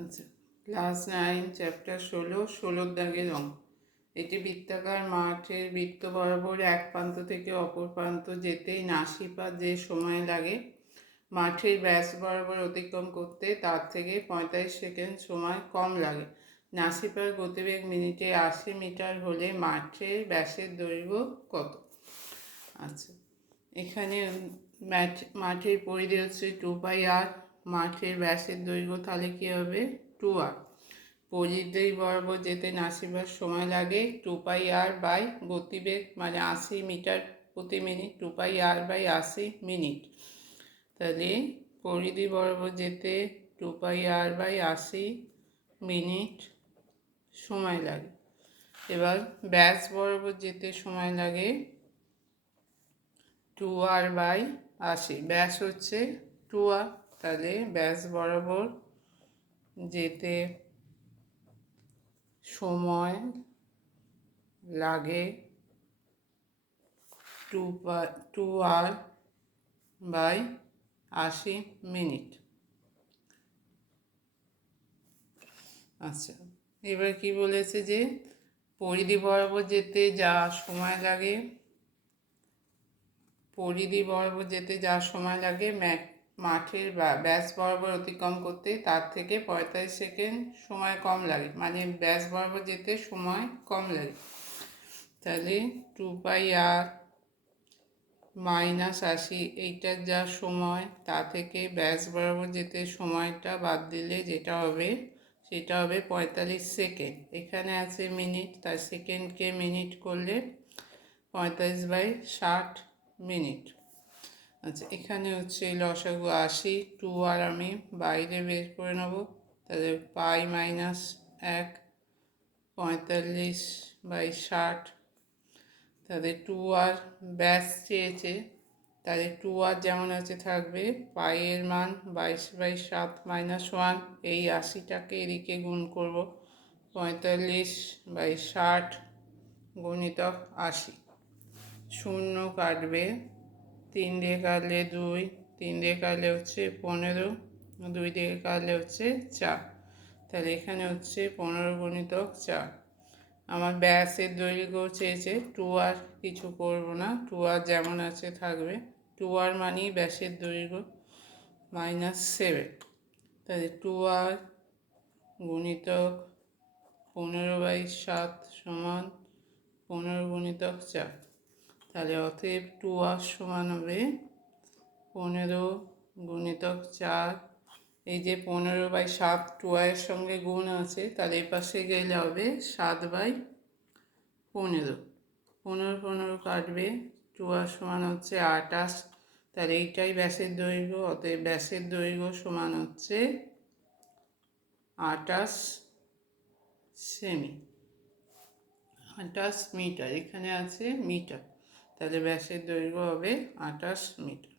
আচ্ছা, class 9 chapter 16 দাগের অঙ্ক। এটি বৃত্তাকার মাঠের বৃত্ত বরাবর এক প্রান্ত থেকে অপর প্রান্ত যেতেই নাসিপাত যে সময় লাগে মাঠের ব্যাস বরাবর অতিক্রম করতে তার থেকে 45 সেকেন্ড সময় কম লাগে। নাসিপার গতিবেগ মিনিটে 80 মিটার হলে মাঠের ব্যাসের দৈর্ঘ্য কত? আচ্ছা, এখানে মাঠের পরিধি হচ্ছে 2πr, মাঠের ব্যাসের দৈর্ঘ্য তাহলে কী হবে 2r। পরিধি বরাবর যেতে নাসিবার সময় লাগে 2πr বাই গতিবেগ মানে 80 মিটার প্রতি মিনিট, 2πr বাই 80 মিনিট। তাহলে পরিধি বরাবর যেতে 2πr বাই 80 মিনিট সময় লাগে। এবার ব্যাস বরাবর যেতে সময় লাগে 2r বাই 80। ব্যাস হচ্ছে 2r, তাহলে ব্যাস বরাবর যেতে সময় লাগে 2r বাই 80 মিনিট। আচ্ছা, এবার কি বলেছে যে পরিধি বরাবর যেতে যা সময় লাগে, পরিধি বরাবর যেতে যা সময় লাগে মাঠের ব্যাস বরাবর অতিক্রম করতে তার থেকে 45 সেকেন্ড সময় কম লাগে, মানে ব্যাস বরাবর যেতে সময় কম লাগে। তাহলে 2πr মাইনাস 80 এইটার যা সময় তা থেকে ব্যাস বরাবর যেতে সময়টা বাদ দিলে যেটা হবে সেটা হবে 45 সেকেন্ড। এখানে আছে মিনিট, তার সেকেন্ডকে মিনিট করলে 45 বাই 60 মিনিট। আচ্ছা, এখানে হচ্ছে লসাগু 80, 2r আমি বাইরে বের করে নেব, তাহলে পাই মাইনাস 1, 45 বাই 60। তাহলে 2r ব্যাস চেয়েছে, তাহলে 2r যেমন আছে থাকবে, পাইয়ের মান 22 বাই 7 মাইনাস 1, এই 80টাকে এদিকে গুণ করব, 45 বাই 60 গুণিতক 80। শূন্য কাটবে, 3 দিয়ে কাটলে 2, 3 দিয়ে কাটলে হচ্ছে 15, 2 দিয়ে কাটলে হচ্ছে 4। তাহলে এখানে হচ্ছে 15 গুণিতক 4। আমার ব্যাসের দৈর্ঘ্য চেয়েছে 2r, কিছু করব না, 2r যেমন আছে থাকবে, 2r মানেই ব্যাসের দৈর্ঘ্য, মাইনাস 7। তাহলে 2r গুণিতক 15 বাই 7 সমান 15 গুণিতক 4। তাহলে অতএব 2r সমান হবে 15 গুণিতক 4। এই যে 15 বাই 7 2r সঙ্গে গুণ আছে, তাহলে এই পাশে গেলে হবে 7 বাই 15। 15 15 কাটবে, 2r সমান হচ্ছে 28। তাহলে এইটাই ব্যাসের দৈর্ঘ্য, অতএব ব্যাসের দৈর্ঘ্য সমান হচ্ছে 28 সেমি, 28 মিটার। এখানে আছে মিটার, তাহলে ব্যাসের দৈর্ঘ্য হবে 28 মিটার।